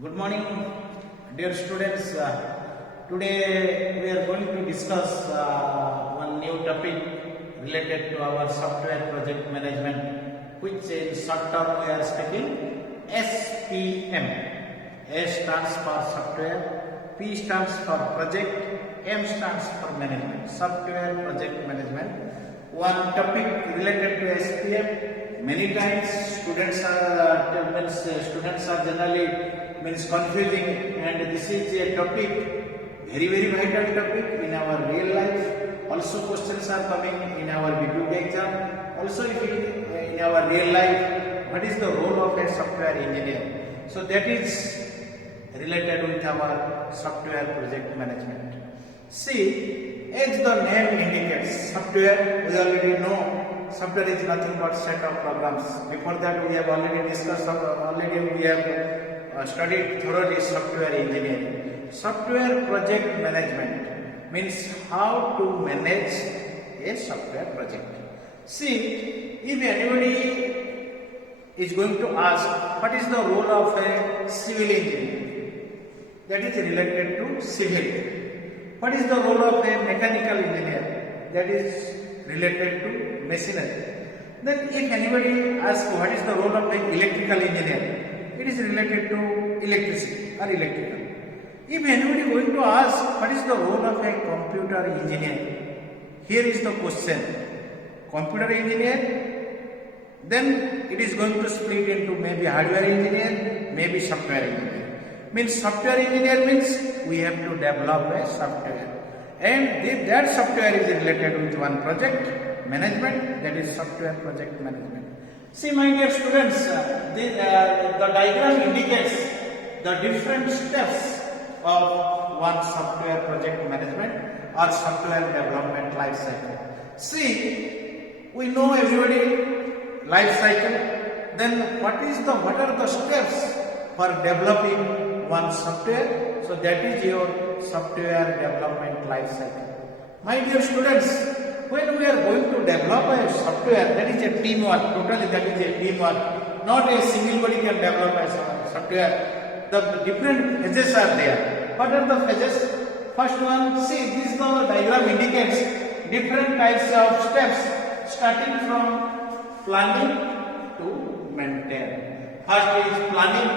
Good morning, dear students. Today we are going to discuss one new topic related to our software project management, which in short term we are speaking SPM. S stands for software, P stands for project, M stands for management, software project management. One topic related to SPM. Many times students are generally confusing, and this is a topic, very vital topic in our real life. Also questions are coming in our BPUD exam. Also in our real life, what is the role of a software engineer? So that is related with our software project management. See, as the name indicates, software, we already know software is nothing but set of programs. Before that we have already discussed, studied thoroughly software engineering. Software project management means how to manage a software project. See, if anybody is going to ask what is the role of a civil engineer, that is related to civil. What is the role of a mechanical engineer, that is related to machinery. Then if anybody asks what is the role of an electrical engineer, it is related to electricity or electrical. If anybody is going to ask what is the role of a computer engineer, here is the question. Computer engineer, then it is going to split into maybe hardware engineer, maybe software engineer. Means software engineer means we have to develop a software, and if that software is related with one project management, that is software project management. See, my dear students, the diagram indicates the different steps of one software project management or software development life cycle. See, we know everybody life cycle. Then what are the steps for developing one software? So that is your software development life cycle. My dear students, when we are going to develop a software, that is a teamwork, totally that is a teamwork. Not a single body can develop a software. The different phases are there. What are the phases? First one, see, this the diagram indicates different types of steps starting from planning to maintain. First is planning,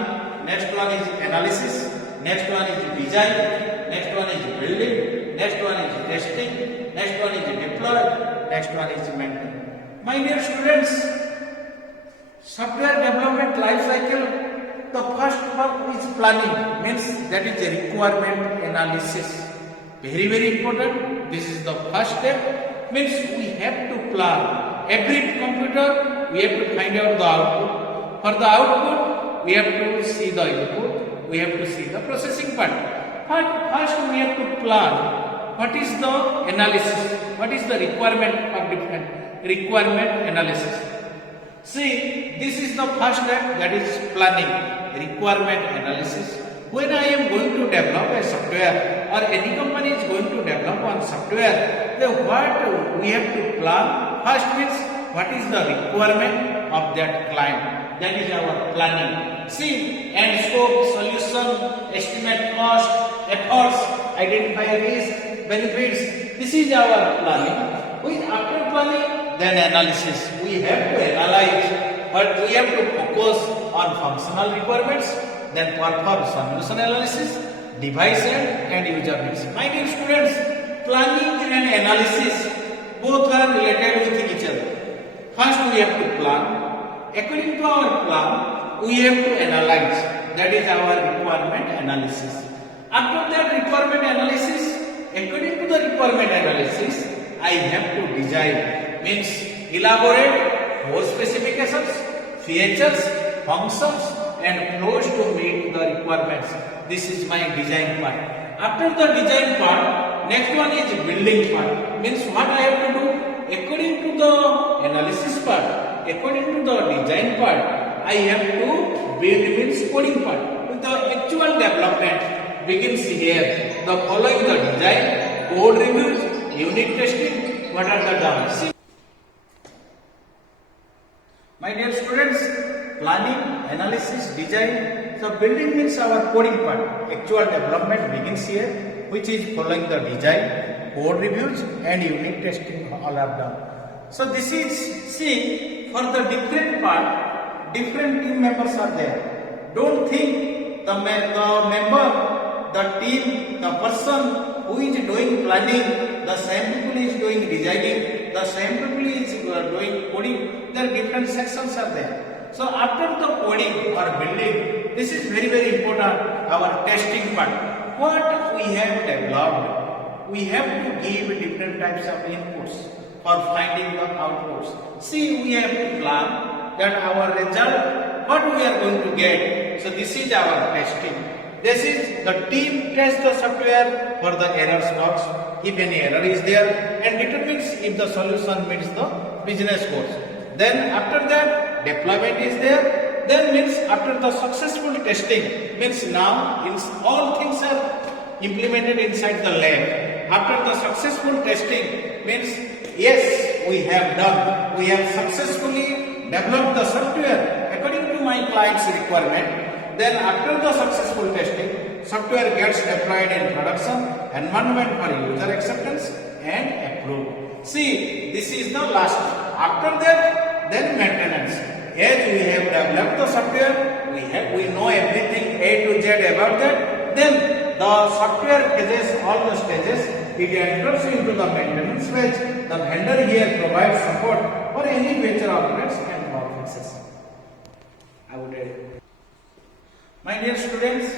next one is analysis, next one is design, next one is building, next one is testing, next one is deploy, next one is maintain. My dear students, software development life cycle, the first part is planning, means that is a requirement analysis. Very important. This is the first step. Means we have to plan. Every computer, we have to find out the output. For the output, we have to see the input. We have to see the processing part. First, we have to plan. What is the analysis? What is the requirement of different requirement analysis? See, this is the first step, that is planning, requirement analysis. When I am going to develop a software, or any company is going to develop one software, then what we have to plan? First means what is the requirement of that client? That is our planning. See, and scope, solution, estimate cost, efforts, identify risk, benefits. This is our planning. With after planning, then analysis. We have to analyze, but we have to focus on functional requirements, then perform solution analysis, device and user needs. My dear students, planning and analysis both are related with each other. First we have to plan. According to our plan, we have to analyze. That is our requirement analysis. After that requirement analysis, according to the requirement analysis, I have to design. Means elaborate more specifications, features, functions and flows to meet the requirements. This is my design part. After the design part, next one is building part. Means what I have to do? According to the analysis part, according to the design part, I have to build, means coding part. The actual development begins here. The following the design, code reviews, unit testing, what are the done? My dear students, planning, analysis, design. So building means our coding part. Actual development begins here, which is following the design, code reviews and unit testing all are done. So this is, see, for the different part, different team members are there. Don't think the member, the team, the person who is doing planning, the same people is doing designing, the same people is doing coding. There are different sections are there. So after the coding or building, this is very, very important, our testing part. What we have developed, we have to give different types of inputs for finding the outputs. See, we have to plan that our result, what we are going to get. So this is our testing. This is the team test the software for the errors box, if any error is there, and determines if the solution meets the business goals. Then after that, deployment is there. Then means after the successful testing, means now all things are implemented inside the lab. After the successful testing means yes, we have done, we have successfully developed the software according to my client's requirement. Then after the successful testing, software gets deployed in production environment for user acceptance and approved. See, this is the last. After that, then maintenance. As we have developed the software, we know everything A to Z about that. Then the software phases all the stages. It enters into the maintenance phase. The vendor here provides support for any major upgrades and bug fixes. I would add. My dear students,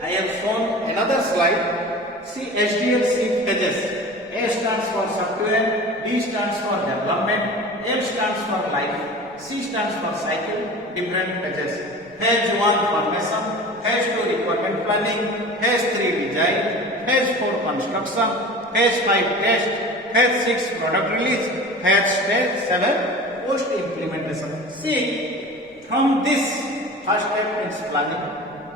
I have shown another slide. See, SDLC phases. A stands for software, D stands for development, L stands for life, C stands for cycle, different phases. Phase 1 formation, Phase 2 requirement planning, Phase 3 design, Phase 4 construction, Phase 5 test, Phase 6 product release, Phase 7 post implementation. See, from this first step is planning.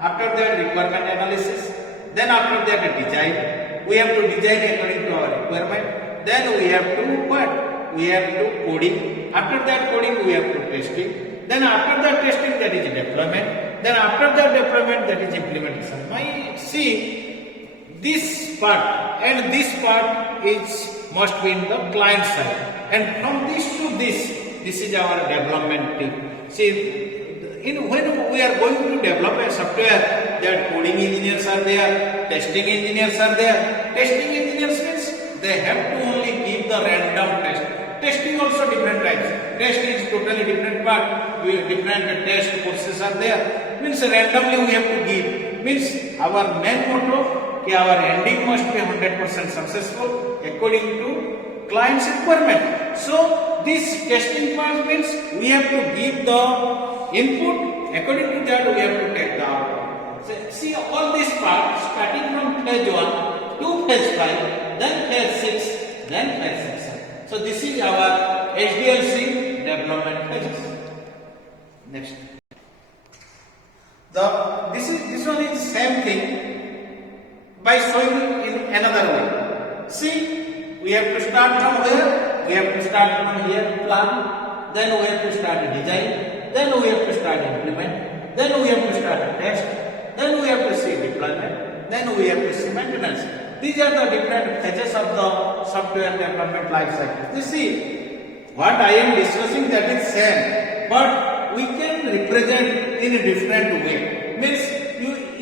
After that, requirement analysis. Then after that, design. We have to design according to our requirement. Then we have to what? We have to coding. After that coding, we have to testing. Then after that testing, that is deployment. Then after that deployment, that is implementation. See, this part and this part is must be in the client side. And from this to this is our development team. See, when we are going to develop a software, that coding engineers are there, testing engineers are there. Testing engineers means they have to only give the random test. Testing also different types. Test is totally different part. Different test courses are there. Means randomly we have to give. Means our main motto, our ending must be 100% successful according to client's requirement. So this testing part means we have to give the input, according to that we have to take the output. So, see all this part starting from phase 1 to phase 5, then phase 6, then phase 7. So this is our SDLC development phases. Next. This one is same thing by showing in another way. See, we have to start from where? We have to start from here, plan. Then we have to start design. Then we have to start implement. Then we have to start a test. Then we have to see deployment. Then we have to see maintenance. These are the different phases of the software development life cycle. You see, what I am discussing that is same, but we can represent in a different way. Means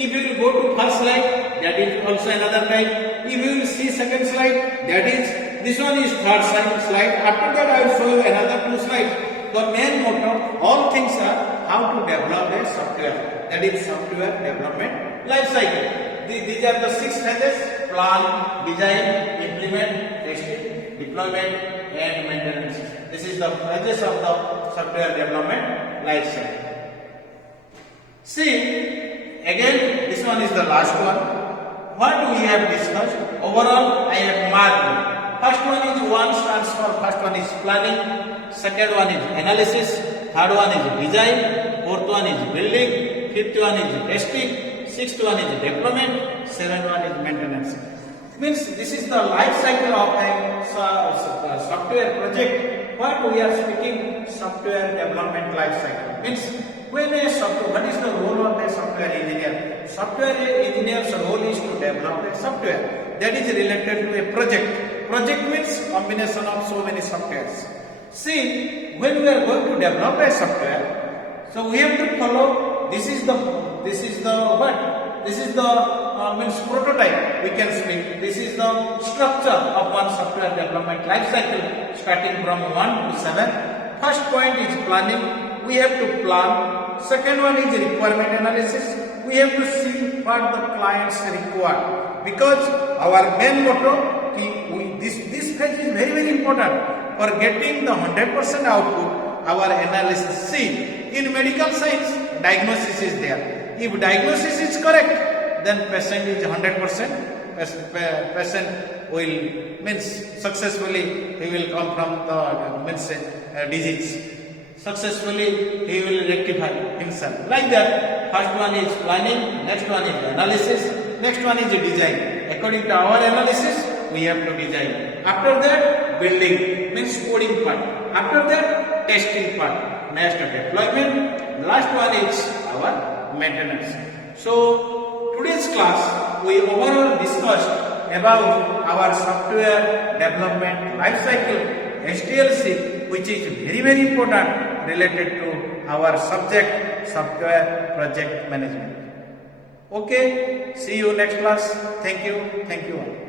if you will go to first slide, that is also another type. If you will see second slide, that is this one is third slide. After that, I will show you another 2 slides. The main motto, all things are how to develop a software. That is software development life cycle. These are the 6 phases: plan, design, implement, testing, deployment, and maintenance. This is the phases of the software development life cycle. See, again, this one is the last one. What we have discussed, overall I have marked. First one is stands for first one is planning, second one is analysis, third one is design, fourth one is building, fifth one is testing, sixth one is deployment, seventh one is maintenance. Means this is the life cycle of a software project. What we are speaking, software development life cycle. Means when a software, what is the role of a software engineer? Software engineer's role is to develop a software that is related to a project. Project means combination of so many softwares. See, when we are going to develop a software, so we have to follow. This is the what? This is the means prototype. We can speak. This is the structure of one software development life cycle, starting from 1 to 7. First point is planning. We have to plan. Second one is requirement analysis. We have to see what the clients require, because our main motto. This phase is very important for getting the 100% output. Our analysis. See, in medical science, diagnosis is there. If diagnosis is correct, then patient is 100%. Patient will means successfully he will come from the disease. Successfully he will rectify himself. Like that, first one is planning, next one is analysis, next one is design. According to our analysis, we have to design. After that, building means coding part. After that, testing part. Next, deployment. Last one is our maintenance. So today's class we overall discussed about our software development life cycle, SDLC, which is very important related to our subject, software project management. Okay, see you next class. Thank you all.